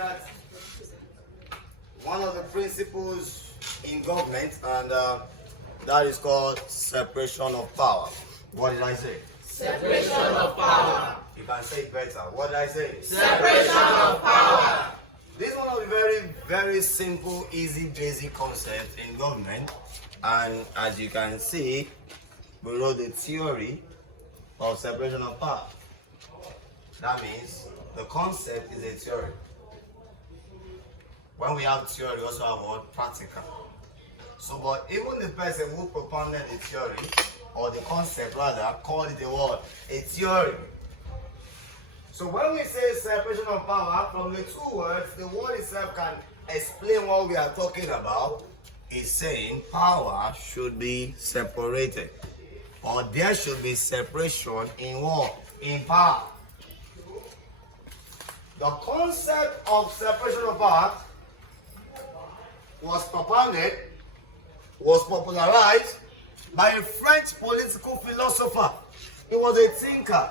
at one of the principles in government, and that is called separation of power. What did I say? Separation of power. You can say it better. What did I say? Separation of power. This is one of the very, very simple, easy, basic concepts in government. And as you can see, we wrote the theory of separation of power. That means the concept is a theory. When we have theory, we also have what? Practical. So, but even the person who propounded the theory, or the concept rather, called it a word, a theory. So when we say separation of power, from the two words, the word itself can explain what we are talking about. It's saying power should be separated, or there should be separation in what? In power. The concept of separation of power was propounded, was popularized by a French political philosopher. He was a thinker.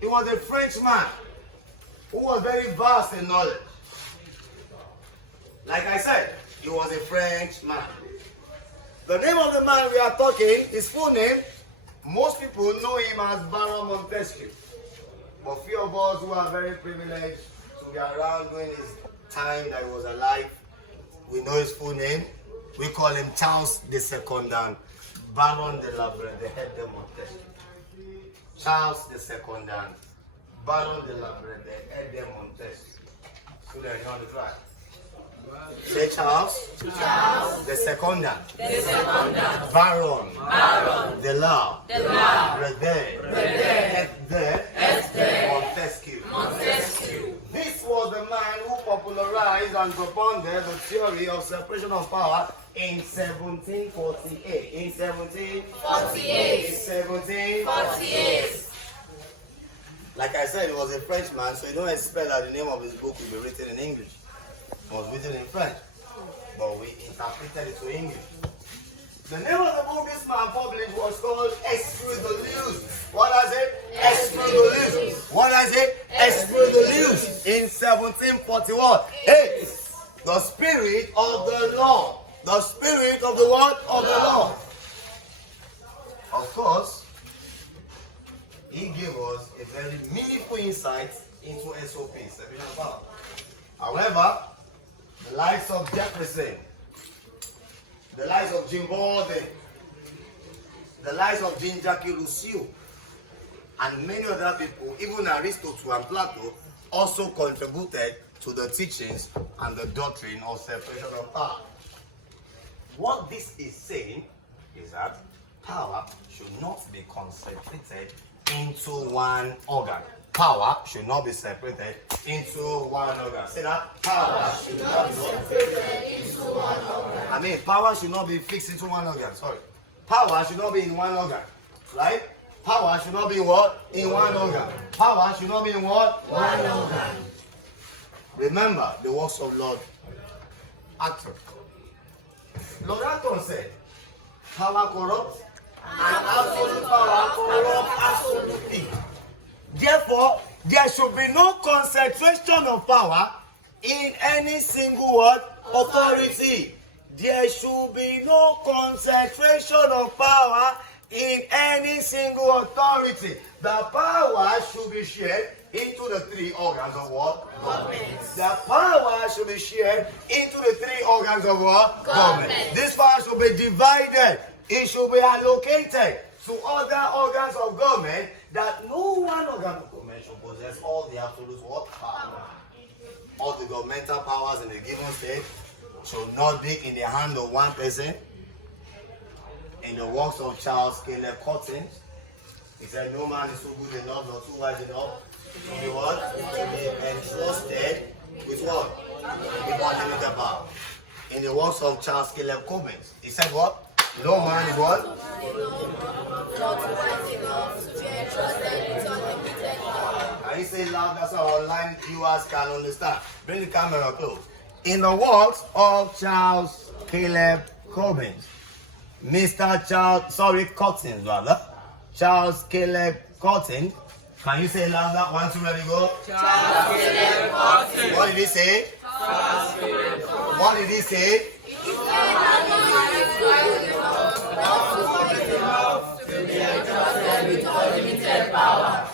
He was a Frenchman who was very vast in knowledge. Like I said, he was a Frenchman. The name of the man we are talking, his full name, most people know him as Baron Montesquieu. But few of us who are very privileged to be around during his time that he was alive, we know his full name. We call him Charles II, Baron de la Brede de Montesquieu. Charles II, Baron de la Brede de Montesquieu. Student, you on the track? Say Charles. Charles. The second. Baron. De la Brede de Montesquieu. This was the man who popularized and propounded the theory of separation of power in 1748. In 1748. Like I said, he was a Frenchman, so you don't expect that the name of his book will be written in English. It was written in French, but we interpreted it to English. The name of the book this man published was called Esprit de Luz. What I say? Esprit de Luz. What I say? Esprit de Luz. In 1741. Hey, the spirit of the Lord. The spirit of the word of the Lord. Of course, he gave us a very meaningful insight into SOP, separation of power. However, the likes of Jefferson, the likes of Jim Baldwin, the likes of Jean-Jacques Rousseau, and many other people, even Aristotle and Plato, also contributed to the teachings and the doctrine of separation of power. What this is saying is that power should not be concentrated into one organ. Power should not be separated into one organ. Say that. Power should not be separated into one organ. I mean, power should not be fixed into one organ. Sorry. Power should not be in one organ. Right? Power should not be what? In one organ. Power should not be in what? One organ. Remember the works of Lord Acton. Lord Acton said, power corrupts and absolute power corrupts absolutely. Therefore, there should be no concentration of power in any single word authority. There should be no concentration of power in any single authority. The power should be shared into the three organs of what? Government. The power should be shared into the three organs of what? Government. This power should be divided. It should be allocated to other organs of government, that no one organ of government should possess all the absolute what? Power. All the governmental powers in a given state should not be in the hand of one person. In the works of Charles Caleb Cotton, he said, no man is so good enough nor too wise enough to be what? To be entrusted with what? With unlimited power. In the works of Charles Caleb Cobbins, he said what? No man is what? Can you say loud? That's how online viewers can understand. Bring the camera close. In the works of Charles Caleb Cobbins, Cottons rather. Charles Caleb Cotton. Can you say louder? 1, 2, ready, go. Charles Caleb Cotton. What did he say? What did he say?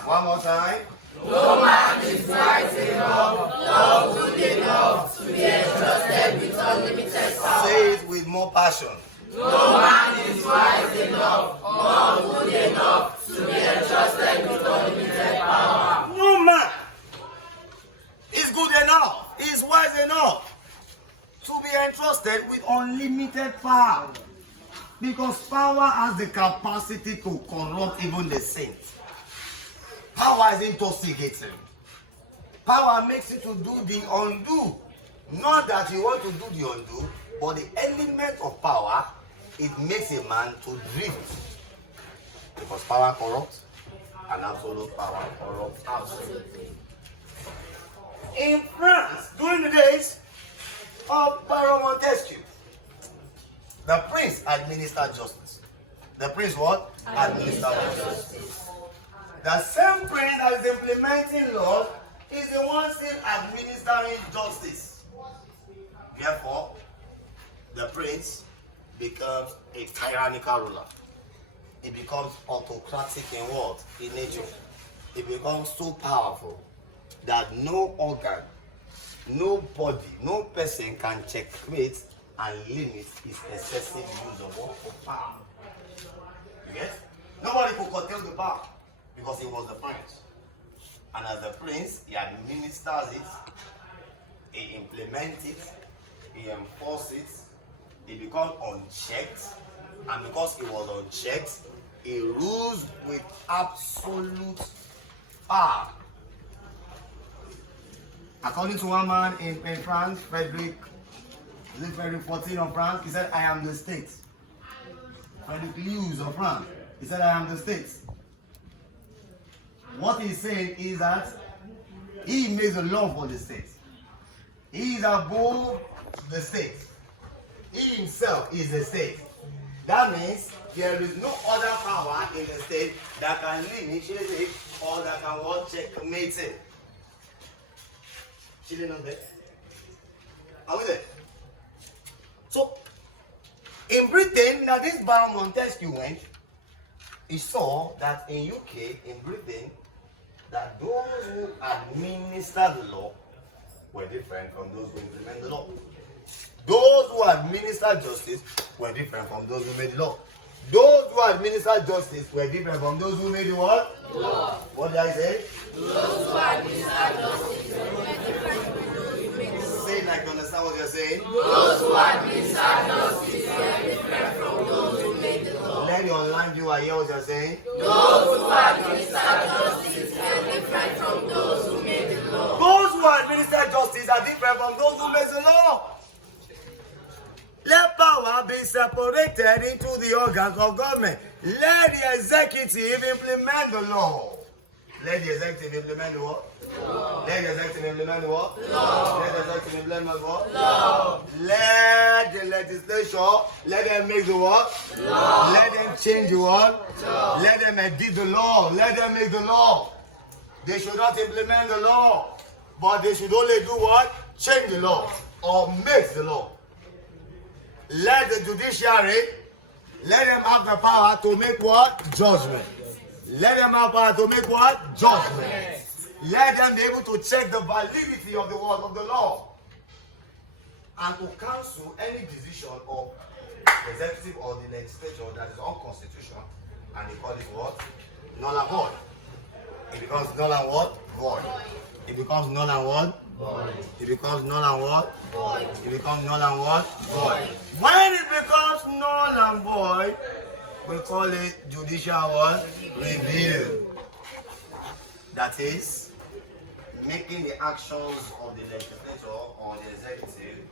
One more time. No man is wise enough, nor good enough to be entrusted with unlimited power. Say it with more passion. No man is wise enough, nor good enough to be entrusted with unlimited power. No man is good enough, is wise enough to be entrusted with unlimited power. Because power has the capacity to corrupt even the saints. Power is intoxicating. Power makes you to do the undo. Not that you want to do the undo, but the element of power, it makes a man to drift. Because power corrupts, and absolute power corrupts absolutely. In France, during the days of Montesquieu, the prince administered justice. The prince what? Administered justice. The same prince that is implementing law is the one still administering justice. Therefore, the prince becomes a tyrannical ruler. He becomes autocratic in what? In nature. He becomes so powerful that no organ, no body, no person can checkmate and limit his excessive use of what? Of power. You get? Nobody could curtail the power because he was the prince. And as the prince, he administers it, he implements it, he enforces it, he becomes unchecked, and because he was unchecked, he rules with absolute power. According to one man in France, Frederick 14 of France, he said, I am the state. Frederick Lewis of France, he said, I am the state. What he's saying is that he makes the law for the state. He is above the state. He himself is the state. That means there is no other power in the state that can limit it or that can what? Checkmate it. She didn't know that. Are we there? So, in Britain, now this Baron Montesquieu went, he saw that in UK, in Britain, that those who administer the law were different from those who implement the law. Those who administer justice were different from those who made the law. Those who administer justice were different from those who made the what? Law. What did I say? Those who administer justice were different from those who made the law. Say it like you understand what you're saying. Those who administer justice were different from those who made the law. Let your online viewer hear what you're saying. Those who administer justice were different from those who made the law. Those who administer justice are different from those who make the law. Let power be separated into the organs of government. Let the executive implement the law. Let the executive implement the what? Law. Let the executive implement the what? Law. Let the executive implement the what? Law. Let the legislature, let them make the what? Law. Let them change the what? Law. Let them edit the law. Let them make the law. They should not implement the law, but they should only do what? Change the law or make the law. Let the judiciary, let them have the power to make what? Judgment. Let them have power to make what? Judgment. Let them be able to check the validity of the word of the law and to cancel any decision of the executive or the legislature that is unconstitutional, and they call it what? Null and void. It becomes null and what? Void. It becomes null and what? Void. It becomes null and what? Void. It becomes null and what? Void. When it becomes null and void, we call it judicial what? Review. That is, making the actions of the legislature or the executive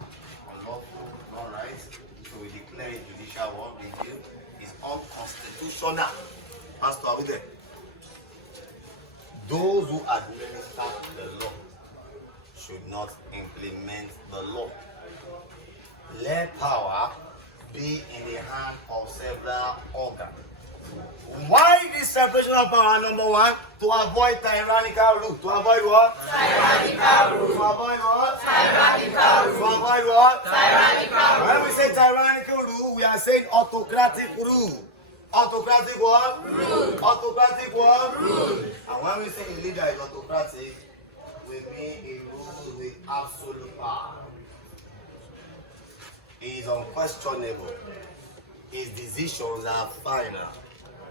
unlawful, not right, so we declare it judicial what? Review is unconstitutional. Pastor, are we there? Those who administer the law should not implement the law. Let power be in the hand of several organs. Why this separation of power? Number one, to avoid tyrannical rule. To avoid what? Tyrannical rule. To avoid what? Tyrannical To rule. avoid what? Tyrannical When rule. we say tyrannical rule, we are saying autocratic rule. Autocratic what? Rule. Autocratic what? Rule. And when we say a leader is autocratic, we mean he rules with absolute power. He is unquestionable. His decisions are final.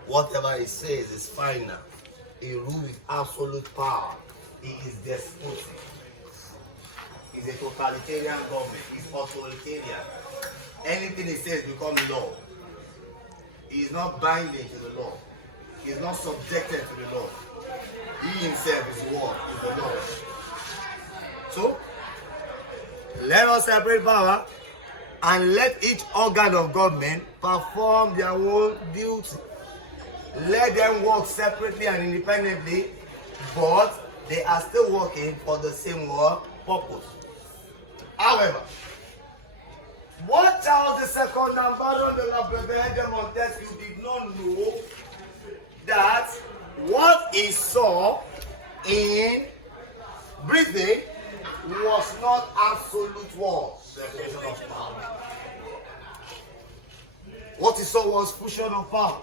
Whatever he says is final. He rules with absolute power. He is despotic. He's a totalitarian government. He's authoritarian. Anything he says becomes law. He is not binding to the law. He is not subjected to the law. He himself is what? Is the law. So, let us separate power and let each organ of government perform their own duty. Let them work separately and independently, but they are still working for the same purpose. However, what Charles II and Baron de la Bretonne de Montesquieu did not know that what he saw in Britain was not absolute war. Separation of power. What he saw was fusion of power.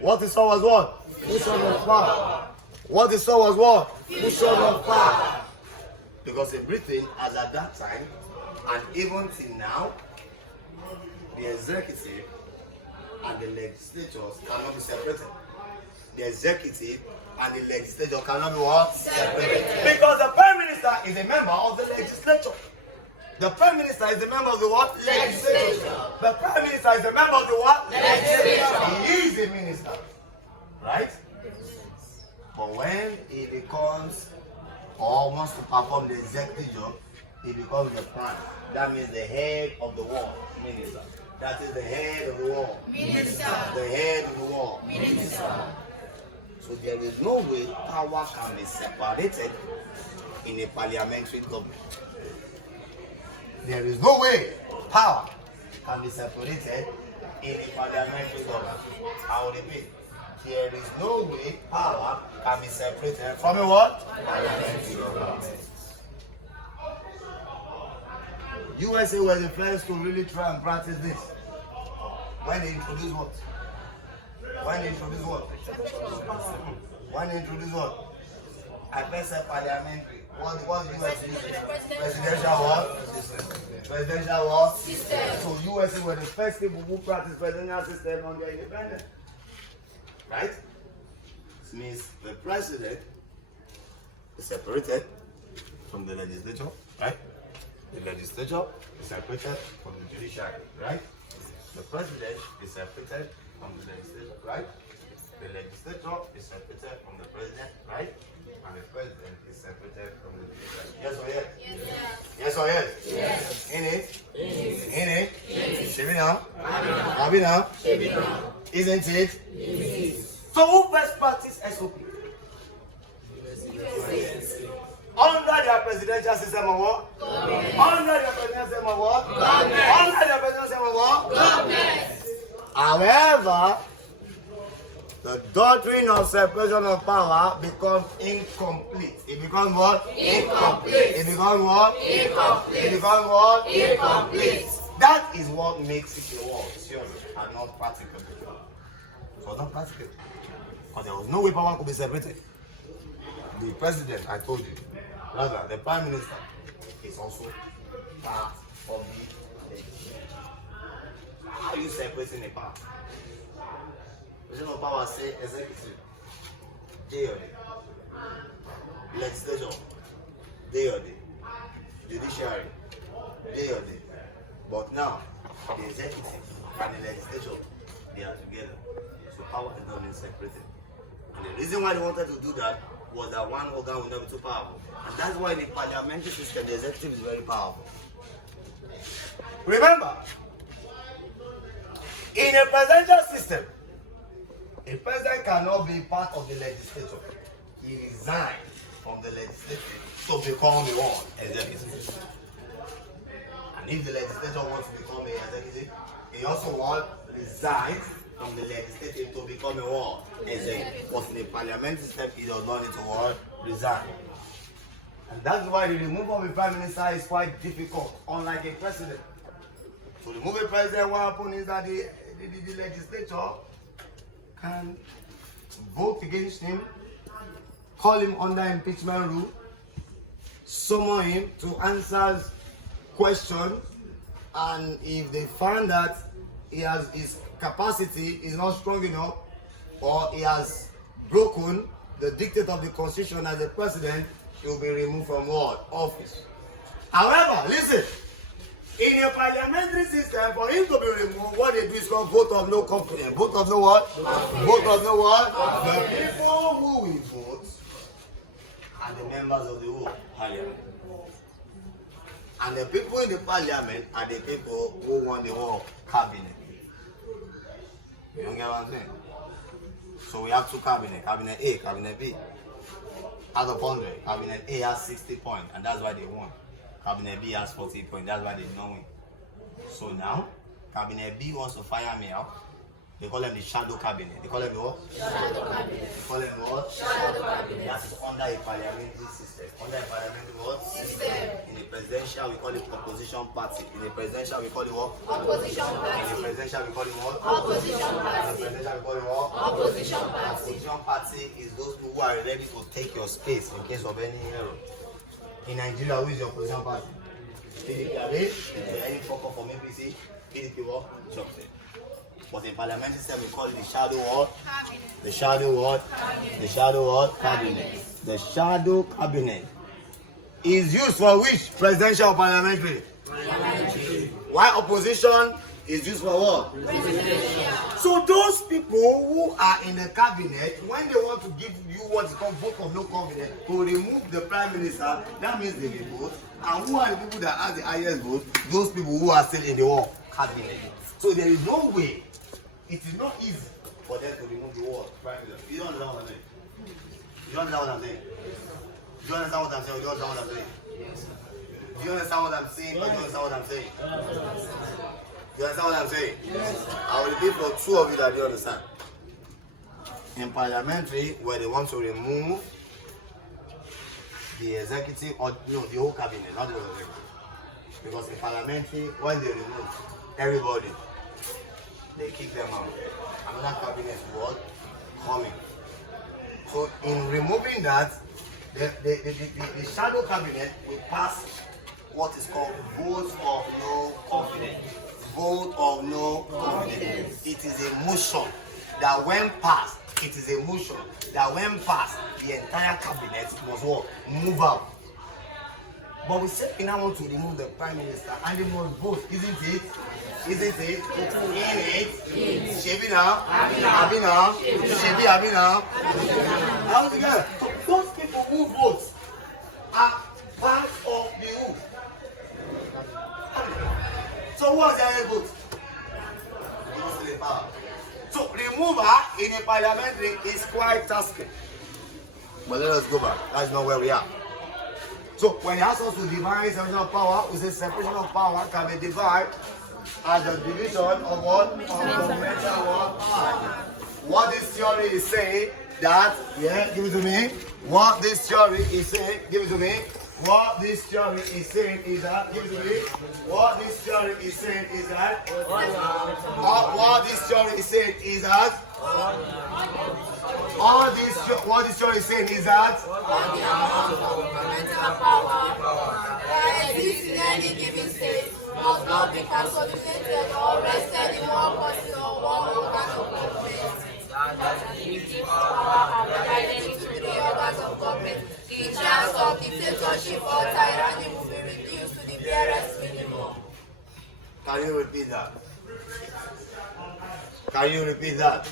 What he saw was what? Fusion of power. What he saw was what? Fusion of power. Because in Britain, as at that time, and even till now, the executive and the legislatures cannot be separated. The executive and the legislature cannot be what? Separated. Because the Prime Minister is a member of the legislature. The Prime Minister is a member of the what? Legislature. The Prime Minister is a member of the what? Legislature. He is a minister. Right? But when he becomes or wants to perform the executive job, he becomes the prime. That means the head of the war, minister. That is the head of the war. Minister. The head of the war. Minister. So there is no way power can be separated in a parliamentary government. There is no way power can be separated in a parliamentary government. I will repeat. There is no way power can be separated from a what? Parliamentary government. USA were the first to really try and practice this. When they introduced what? When they introduced what? When they introduced what? I first said parliamentary. What the US use? Presidential what? Presidential what? System. So USA were the first people who practiced presidential system on their independence. Right? This means the president is separated from the legislature, right? The legislature is separated from the judiciary, right? The president is separated from the legislature, right? The legislature is separated from the president, right? And the president is separated from the judiciary. Yes or yes? Yes or yes? Yes. In it? In it? Shabi now? Abi now? Isn't it? Yes. So who first practice SOP? Under their presidential system of what? Government. Under their presidential system of what? Government. Under their presidential system of what? Government. However, the doctrine of separation of power becomes incomplete. It becomes what? Incomplete. It becomes what? Incomplete. It becomes what? Incomplete. That is what makes it a war, theory, and not practical. It was not practical. Because there was no way power could be separated. The president, I told you, rather, the prime minister is also part of the legislature. How are you separating the power? Separation of power say executive, day or day. Legislature, day or day. Judiciary, day or day. But now, the executive and the legislature, they are together. So power is not being separated. And the reason why they wanted to do that was that one organ will not be too powerful. And that's why in the parliamentary system, the executive is very powerful. Remember, in a presidential system, a president cannot be part of the legislature. He resigns from the legislature to become the one executive. And if the legislature wants to become an executive, he also wants to resign from the legislature to become a what? Executive. But in the parliamentary system, he does not need to resign. And that's why the removal of a prime minister is quite difficult, unlike a president. To remove a president, what happens is that the legislature can vote against him, call him under impeachment rule, summon him to answer questions, and if they find that his capacity is not strong enough, or he has broken the dictate of the constitution as a president, he will be removed from what? Office. However, listen, in a parliamentary system, for him to be removed, what they do is called vote of no confidence. Vote of no what? Vote of no what? The people who will vote are the members of the whole parliament. And the people in the parliament are the people who want the whole cabinet. You don't get what I'm saying? So we have two cabinets, cabinet A, cabinet B. Out of 100, cabinet A has 60 points, and that's why they won. Cabinet B has 40 points, that's why they don't win. So now, cabinet B wants to fire me out. They call them the shadow cabinet. They call them what? Shadow cabinet. They call them what? Shadow cabinet. That is under a parliamentary system. Under a parliamentary what? System. In the presidential, we call it opposition party. In the presidential, we call it what? Opposition In the party. presidential, we call it what? Opposition In the party. presidential, we call it what? Opposition party. Opposition party is those people who are ready to take your space in case of any error. In Nigeria, who is the opposition party? PDP, are they? Any fuck up from APC? PDP what? Chopsy. But in parliamentary system, we call it the shadow what? Cabinet. The shadow what? Cabinet. The shadow what? Cabinet. The shadow cabinet is used for which? Presidential or parliamentary? Parliamentary. Why opposition is used for what? Presidential. So those people who are in the cabinet, when they want to give you what is called vote of no confidence to remove the prime minister, that means they will vote. And who are the people that have the highest vote? Those people who are still in the what? Cabinet. So there is no way. It is not easy for them to remove the word prime minister. You don't understand what I'm saying? You don't understand what I'm saying? Do you understand what I'm saying? Or you don't understand what I'm saying? Do you understand what I'm saying? Or do you understand what I'm saying? You understand what I'm saying? I will repeat for two of you that you understand. In parliamentary, where they want to remove the executive, or no, the whole cabinet, not the executive. Because in parliamentary, when they remove everybody, they kick them out. Another cabinet was coming. So in removing that, the shadow cabinet will pass what is called vote of no confidence. Vote of no confidence. It is a motion that when passed, it is a motion that when passed, the entire cabinet must what? Move out. But we said we now want to remove the prime minister and they must vote, isn't it? Isn't it? In it. Shebi now. Abi now. Shebi Abi now. How together? Those people who vote are part of the who. So who has their vote? The power. So removal in a parliamentary is quite tasking. But let us go back. That's not where we are. So when he asks us to divide separation of power, we say separation of power can be divided as a division of what? Of governmental power. What this theory is saying that, yeah, give it to me. What this theory is saying, give it to me. What this theory is saying is that, give it to me. What this theory is saying is that, what this theory is saying is that, what this theory is saying is that, that exists in any given state must not be consolidated or rested in one person or one organ of government. That gives power and divided into three organs of government. The chance of dictatorship or tyranny will be reduced to the barest minimum. Can you repeat that? Can you repeat that?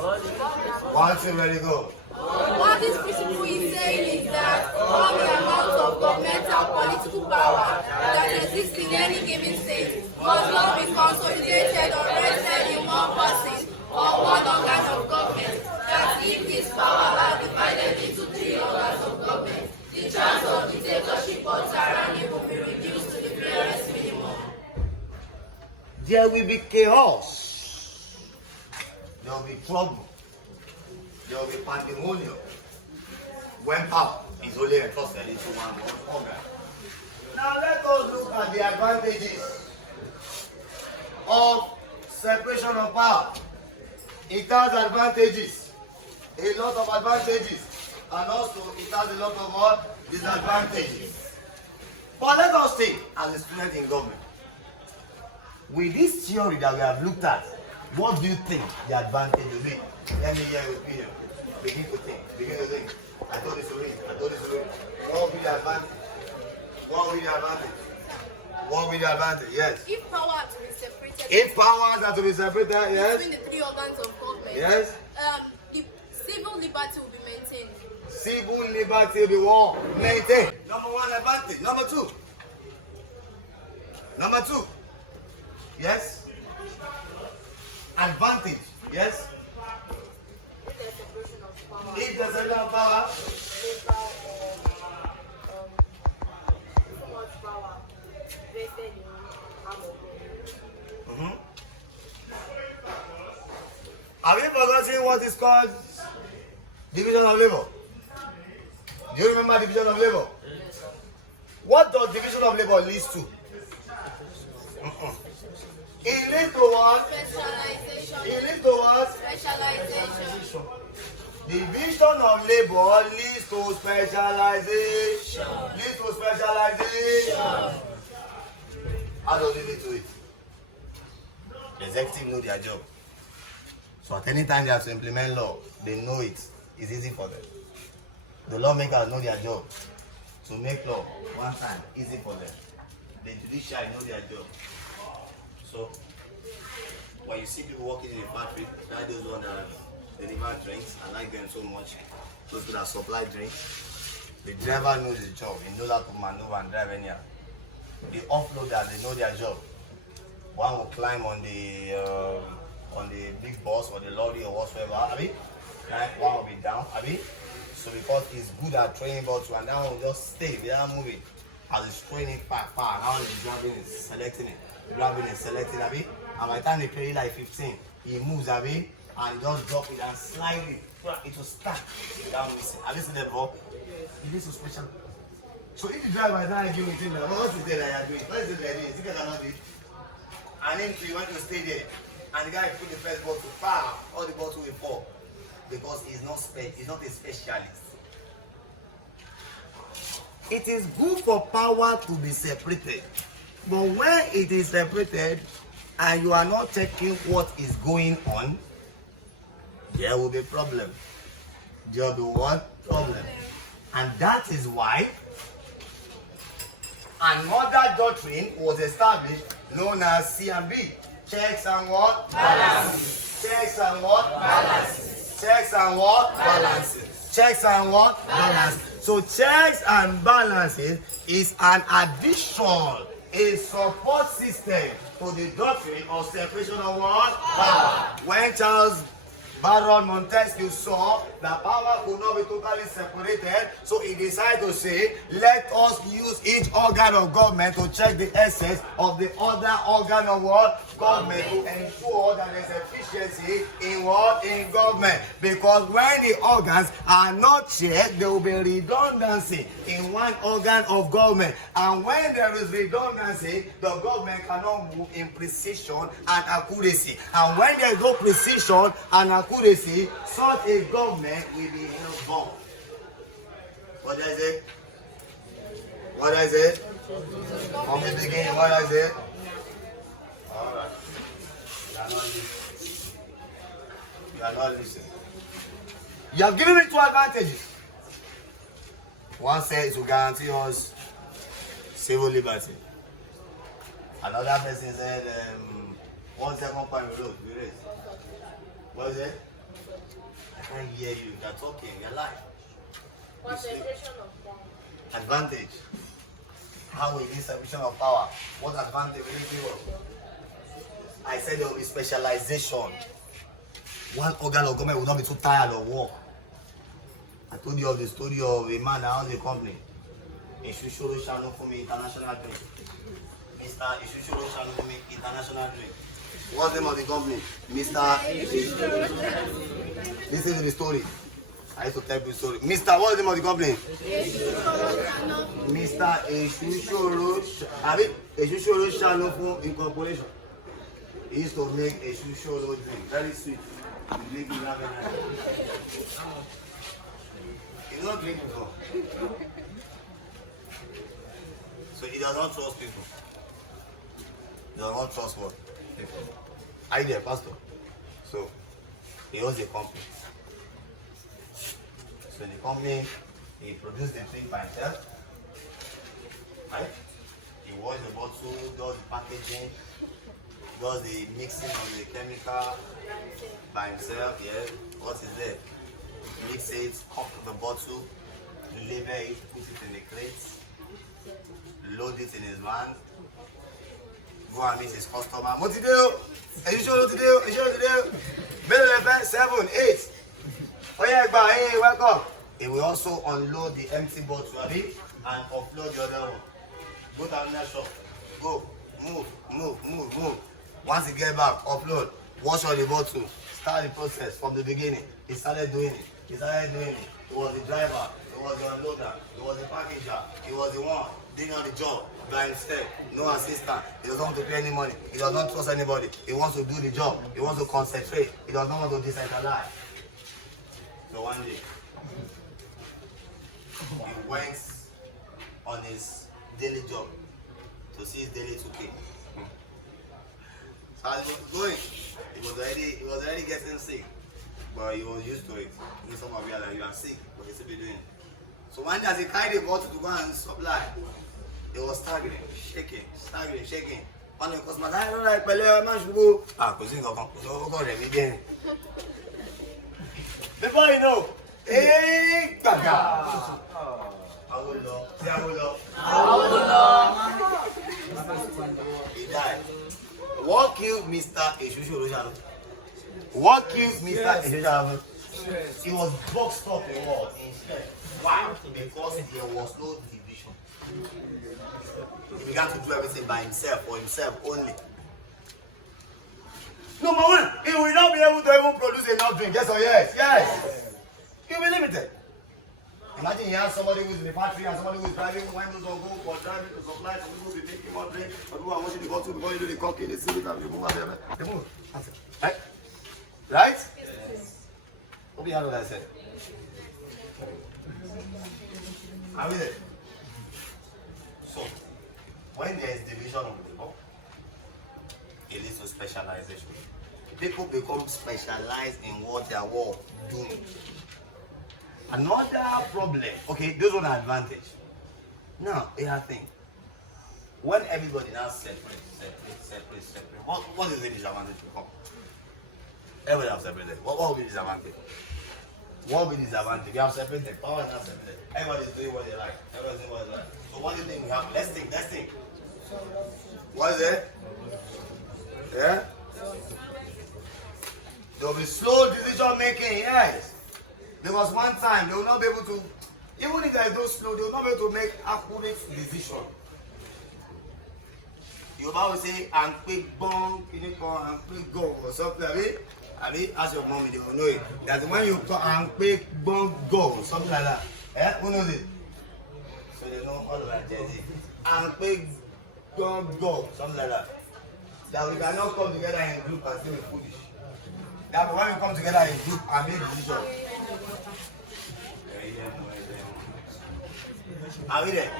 1, 2, ready, go. What this principle is saying is that all the amount of governmental political power that exists in any given state must not be consolidated or rested in one person or one organ of government. That if this power are divided into three organs of government, the chance of dictatorship or tyranny will be reduced to the barest minimum. There will be chaos. There will be trouble. There will be pandemonium when power is only entrusted into one organ. Now let us look at the advantages of separation of power. It has advantages, a lot of advantages, and also it has a lot of what? Disadvantages. But let us see, as a student in government, with this theory that we have looked at, what do you think the advantage will be? Let me hear your opinion. Begin to think. Begin to think. I told this already. What will be the advantage? What will be the advantage? What will be the advantage? Yes. If power are to be separated. If powers are to be separated, yes. Between the three organs of government. Yes. The civil liberty will be maintained. Civil liberty will be what? Maintained. Number one advantage. Number two. Yes. Advantage. Yes. If there's separation of power. If there's a lot of power. So much power vested in arm of government. Have you forgotten what is called division of labor? Do you remember division of labor? What does division of labor lead to? It leads to what? Specialization. It leads to what? Specialization. Division of labor leads to specialization. Leads to specialization. How does it lead to it? The executive know their job. So at any time they have to implement law, they know it. It's easy for them. The lawmakers know their job. To make law one time, easy for them. The judiciary know their job. So when you see people working in a factory, like those ones that deliver drinks, I like them so much. Those people that supply drinks, the driver knows his job. He knows how to maneuver and drive anyhow. The offloaders, they know their job. One will climb on the big bus or the lorry or whatsoever, Abi. Right? One will be down, Abi. So because he's good at training bots, and that one will just stay without moving. As he's training far, now he's grabbing it, selecting it, selecting, Abi. And by the time they carry like 15, he moves, Abi, and just drop it and slide it. It will stack without missing. Have you seen that before? It is so special. So if the driver is not arguing with him, what is it that you are doing? What is it that you think I cannot do it? And then he went to stay there. And the guy put the first bottle, all the bottle will fall. Because he's not a specialist. It is good for power to be separated. But when it is separated and you are not checking what is going on, there will be problem. There will be what? Problem. And that is why another doctrine was established known as C&B. Checks and what? Balances. Checks and what? Balances. Checks and what? Balances. Checks and what? Balances. So checks and balances is an addition, a support system to the doctrine of separation of what? Power. When Charles Baron Montesquieu saw that power could not be totally separated, so he decided to say, let us use each organ of government to check the essence of the other organ of what? Government, to ensure that there's efficiency in what? In government. Because when the organs are not checked, there will be redundancy in one organ of government. And when there is redundancy, the government cannot move in precision and accuracy. And when there is no precision and accuracy, such a government will be held bound. What is it? What is it? From the beginning, what is it? Alright. You are not listening. You have given me two advantages. One says to guarantee us civil liberty. Another person said, 1 second point we raised. What is it? I can't hear you. You're talking. You're live. Concentration of power. Advantage. How will this separation of power? What advantage will it give us? I said there will be specialization. One organ of government will not be too tired of work. I told you of the story of a man that owns a company. Ishushuro Shano for me international drink. Mr. Ishushuro Shano for me international drink. What's the name of the company? Mr. Listen to the story. I used to tell you story. Mr. What's the name of the company? Mr. Eshushoro Shanofu Incorporation. He used to make Eshushoro drink. Very sweet. He make it have a He's not drinking before. So he does not trust people. He does not trust what? People. Are you there, Pastor? So he owns a company. So in the company, he produced the drink by himself. Right? He washes the bottle, does the packaging, does the mixing of the chemical by himself. Yeah. What is there? Mix it, cork the bottle, label it, put it in the crate, load it in his van, go and meet his customer. What to do? Are you sure what to do? Are you sure what to do? Better 7, 8. Oh yeah, hey, welcome. He will also unload the empty bottle and offload the other one. Go to another shop. Go, move. Once he get back, offload, wash all the bottle, start the process from the beginning. He started doing it. He was the driver, he was the unloader, he was the packager, he was the one doing all the job by himself, no assistant. He doesn't want to pay any money, he does not trust anybody, he wants to do the job, he wants to concentrate, he does not want to decentralize. So one day, he went on his daily job to see his daily 2K. So as he was going, he was already getting sick. But he was used to it. Some of you are like, you are sick, but he still be doing it. So one day as he carried the bottle to go and supply, he was staggering, shaking. One of the customers, I don't like Pele, man should go. Because he's going to go there again. Before you know, hey, gaga. He died. What killed Mr. Eshushu Roshano? What killed Mr. Eshushu? He was boxed up in what? Instead. Why? Because there was no division. He began to do everything by himself, for himself only. Number one, he will not be able to even produce enough drink. Yes or yes? Yes. He will be limited. Imagine you have somebody who is in the factory and somebody who is driving windows or go for driving to supply, some people will be making more drink, some people are washing the bottle before you do the cooking, they see it and they move and they move. That's it. Right? Right? Yes. Hope you heard what I said. Are we there? So, when there is division of people, it leads to specialization. People become specialized in what they are doing. Another problem, okay, those are the advantage. Now, here's the thing. When everybody now separate, what is the disadvantage to come? Everybody have separated. What will be the disadvantage? What will be the disadvantage? You have separated, power is not separated. Everybody is doing what they like. Everybody is doing what they like. So what do you think we have? Let's think. What is it? Yeah? There will be slow decision making, yes. Because one time they will not be able to, even if they are slow, they will not be able to make accurate decision. You will say, and quick bong, and quick go, or something like that. I mean, ask your mommy, they will know it. That when you call and quick bong go, something like that. Eh? Who knows it? So they know all of that, Jesse. And quick bong go, something like that. That we cannot come together in group and still be foolish. That when we come together in group and make decisions. Are we there?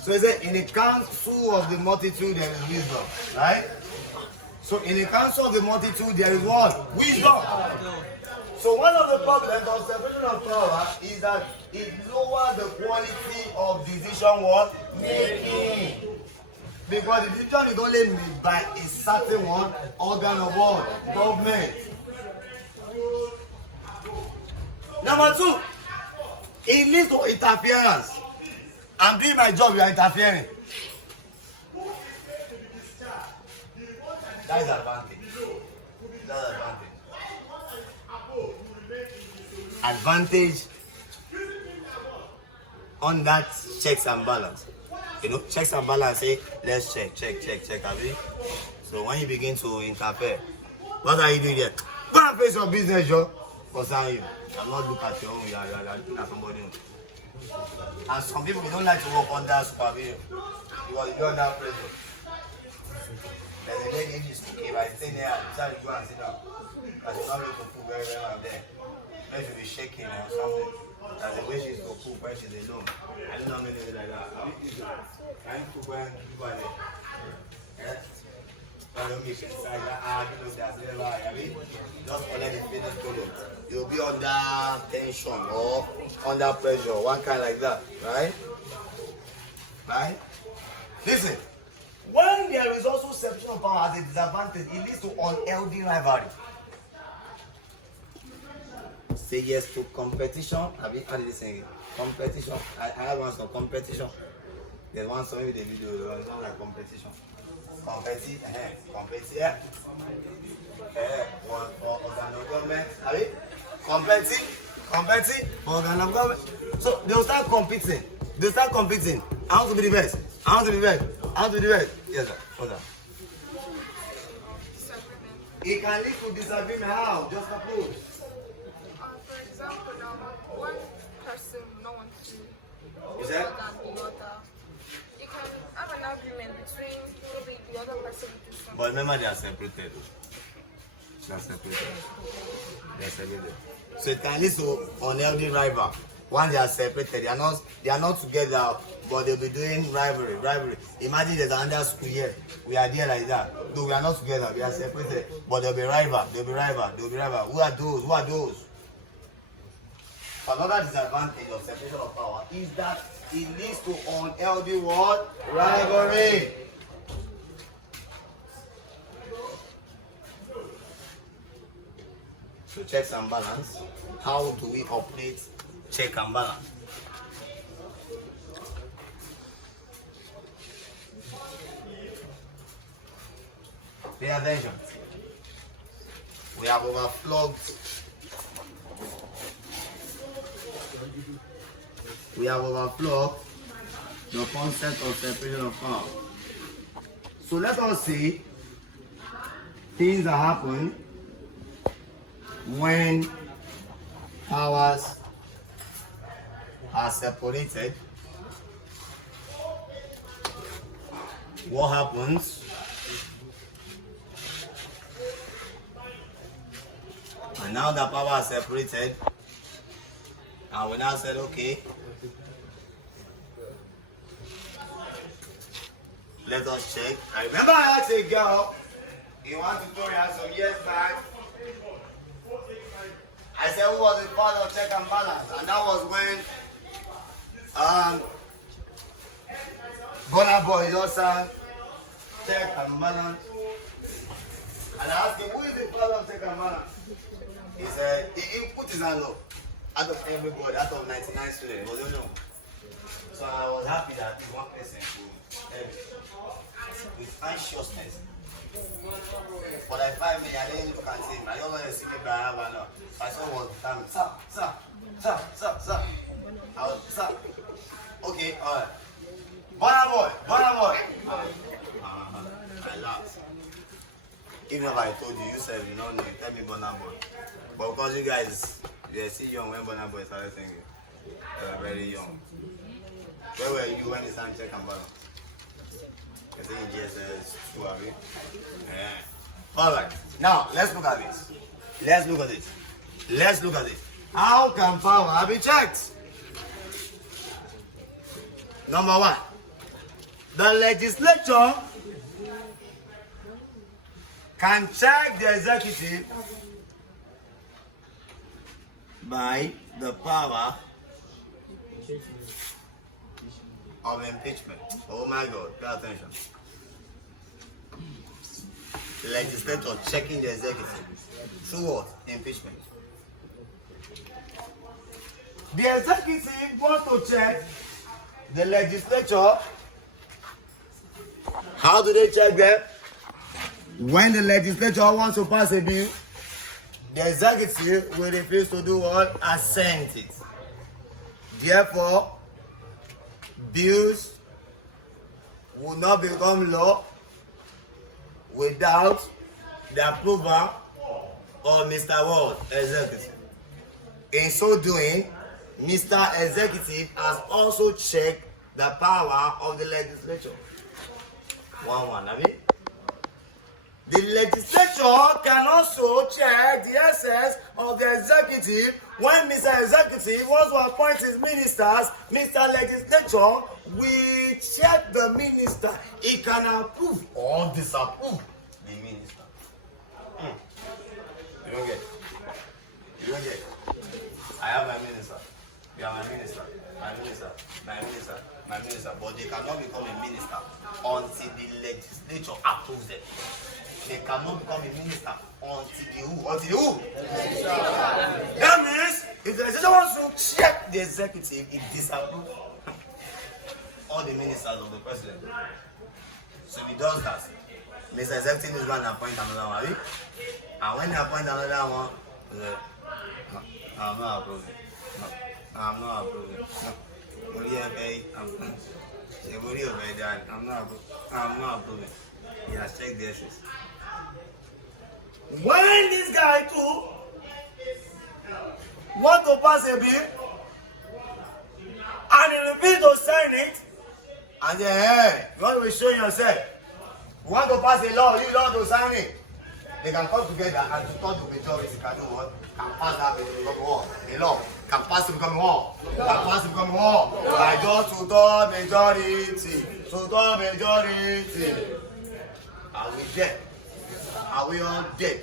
So he said, in the council of the multitude there is wisdom, right? So in the council of the multitude there is what? Wisdom. So one of the problems of separation of power is that it lowers the quality of decision what? Making. Because the decision is only made by a certain one organ of what? Government. Number two, it leads to interference. I'm doing my job, you are interfering. That is advantage. Advantage on that checks and balance. You know, checks and balance say, let's check, Abi. So when you begin to interfere, what are you doing there? Go and face your business, Joe. concern you. I'm not looking at your own, you are looking at somebody else. And some people, they don't like to work under supervision because you're under pressure. There's a lady in this cooking, but it's in there, trying to go and sit down. But she's not able to cook very well there. Maybe she'll be shaking or something. That's the way she's to cook when she's alone. I don't know many things like that. Can you cook when people are there? Yeah? I don't make it like that. Just collect the finished product. You'll be under tension or under pressure, one kind like that, right? Right? Listen, when there is also separation of power as a disadvantage, it leads to unhealthy rivalry. Say yes to competition. Have you heard this saying? Competition. I have one song, competition. There's one song with the video, it's not like competition. Competi, yeah. For organ of government. Have you? Competi, for organ of government. So they'll start competing. I want to be the best. Yes, sir. Hold on. It can lead to disagreement. How? Just suppose. For example, now one person not want to Is that? than the other. You can have an argument between maybe the other person with something. But remember, they are separated. So it can lead to unhealthy rival. Once they are separated, they are not together, but they'll be doing rivalry. Imagine there's another school here. We are there like that. Though we are not together, we are separated, but they'll be rival. Who are those? Another disadvantage of separation of power is that it leads to unhealthy what? Rivalry. So checks and balance. How do we operate check and balance? Pay attention. We have overflowed. The concept of separation of power. So let us see things that happen when powers are separated. What happens? And now the power is separated, and we now said, okay, let us check. I remember I asked a girl in one tutorial some years back. I said, who was the father of check and balance? And that was when Bonner Boy just sang check and balance. And I asked him, who is the father of check and balance? He said, he put his hand up. Out of everybody, out of 99 students, it was only one. So I was happy that this one person could help me with anxiousness. But I find me, I didn't look at him. I don't want to see me by have or not. I saw what time. Sir. I was, sir. Okay, alright. Bonner boy. I laughed. Even if I told you, you said you don't know, tell me Bonner boy. But because you guys, you see young when Bonner boy started singing. They were very young. Where were you when you sang check and balance? I think in GSS 2, are we? Yeah. Alright, now let's look at this. Let's look at it. How can power be checked? Number one, the legislature can check the executive by the power of impeachment. Oh my God, pay attention. Legislature checking the executive through what? Impeachment. The executive wants to check the legislature. How do they check them? When the legislature wants to pass a bill, the executive will refuse to do what? Assent it. Therefore, bills will not become law without the approval of Mr. Ward, executive. In so doing, Mr. Executive has also checked the power of the legislature. 1-1, I mean. The legislature can also check the essence of the executive. When Mr. Executive wants to appoint his ministers, Mr. Legislature will check the minister. He can approve or disapprove the minister. You don't get it. You don't get it. I have my minister. You are my minister. My minister. My minister. My minister. But they cannot become a minister until the legislature approves them. They cannot become a minister until the who? Until the who? That means if the legislature wants to check the executive, it disapproves all the ministers of the president. So if he does that, Mr. Executive is going to appoint another one, right? And when he appoints another one, he says, no, I'm not approving. No, I'm not approving. No. What do you have, I'm not approving. He has checked the issues. When this guy too want to pass a bill and he refuses to sign it, and then hey, you want to be showing yourself, you want to pass a law, you don't want to sign it. They can come together and to turn the majority can do what? Can pass that bill to become what? A law. Can pass to become what? Can pass to become what? By just to turn majority. To turn majority. Are we dead? Are we all dead?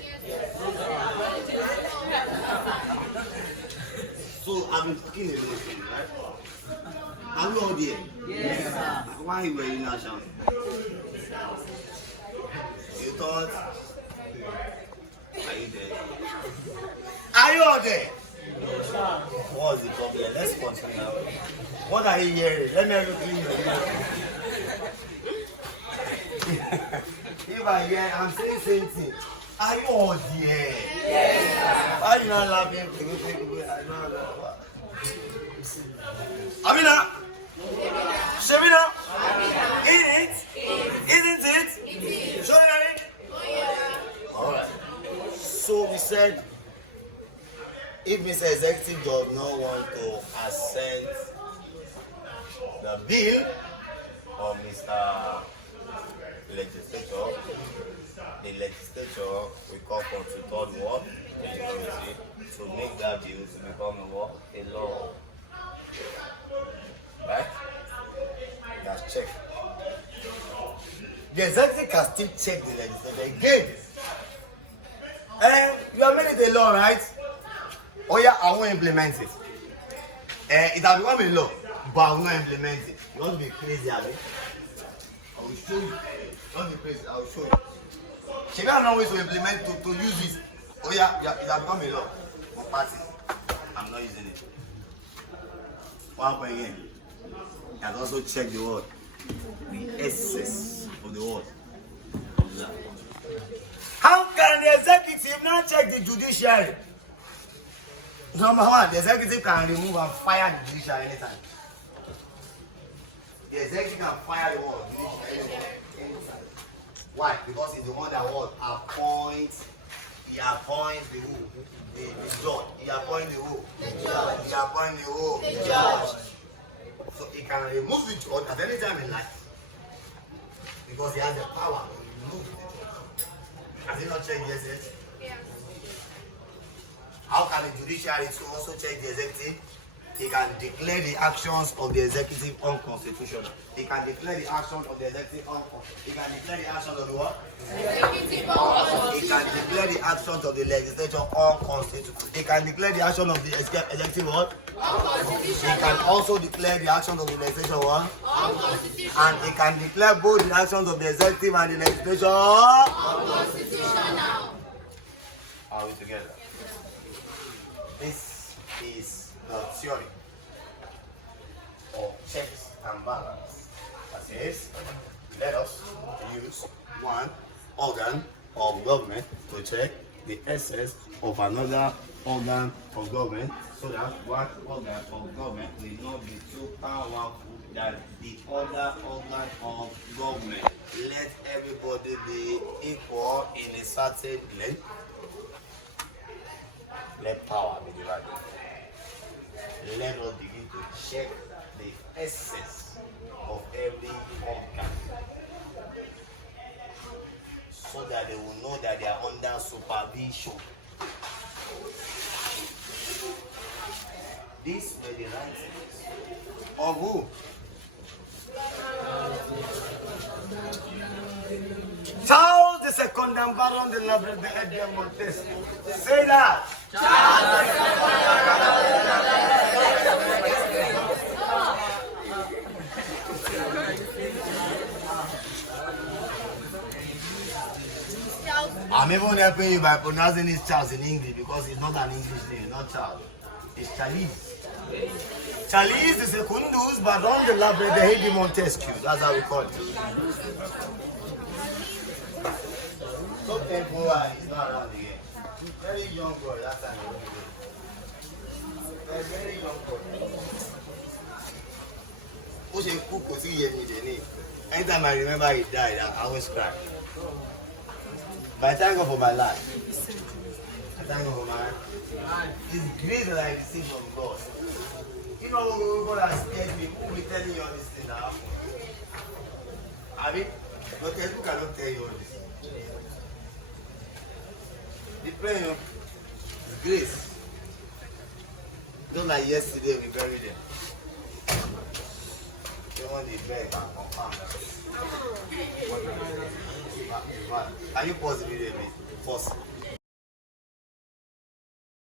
So I've been talking a little, right? Are we all dead? Yes. Why were you not shouting? You thought? Are you dead? Are you all dead? What's the problem? Let's continue. What are you hearing? Let me have you clean your ears. If I hear, I'm saying same thing. Are you all there? Yes. Why are you not laughing? I don't know. Amina? Shamina? Eat it? Isn't it? Show it. Alright. So we said, if Mr. Executive does not want to assent the bill of Mr. Legislature, the legislature will call for two-thirds vote majority to make that bill to become a law. Right? That's check. The executive can still check the legislature again. You have made it a law, right? Oh yeah, I won't implement it. It has become a law, but I will not implement it. You want to be crazy, Abby? I will show you. Don't be crazy, I will show you. She can't know ways to implement to use it. Oh yeah, it has become a law. For party. I'm not using it. One point again. He has also checked the word. The essence of the word. How can the executive not check the judiciary? Number one, the executive can remove and fire the judiciary anytime. The executive can fire the word, judiciary anytime. Why? Because he's the one that will appoint. He appoints the who? The judge. He appoints the who? The judge. He appoints the who? The judge. So he can remove the judge at any time in life. Because he has the power to remove the judge. Has he not checked the essence? Yeah. How can the judiciary also check the executive? He can declare the actions of the executive unconstitutional. He can declare the actions of the executive unconstitutional. He can declare the actions of the what? Executive unconstitutional. He can declare the actions of the legislature unconstitutional. He can declare the action of the executive what? Unconstitutional. He can also declare the actions of the legislature what? Unconstitutional. And he can declare both the actions of the executive and the legislature unconstitutional. Are we together? This is the theory of checks and balance. That is, let us use one organ of government to check the essence of another organ of government, so that one organ of government will not be too powerful than the other organ of government. Let everybody be equal in a certain length. Let power be divided. let us begin to check the essence of every organ so that they will know that they are under supervision. These were the writings of who? Charles the Second and Baron de la Brainmaster Montesquieu. Say that. I'm even helping you by pronouncing this Charles in English because it's not an English name, not Charles. It's Charles. Charles the Secondus Baron de la Brainmaster de Montesquieu. That's how we call it. So thankful he's not around again. Very young boy, that time. Very young boy. Who's a cook? Anytime I remember he died, I always cry. But I thank God for my life. I thank God for my life. It's grace that I receive from God. You know, God has scared me. Who will be telling you all this thing that happened? I mean, your textbook cannot tell you all this. The prayer is grace. Not like yesterday we buried them. They want the bed and confirm that. Can you pause the video, please? Pause.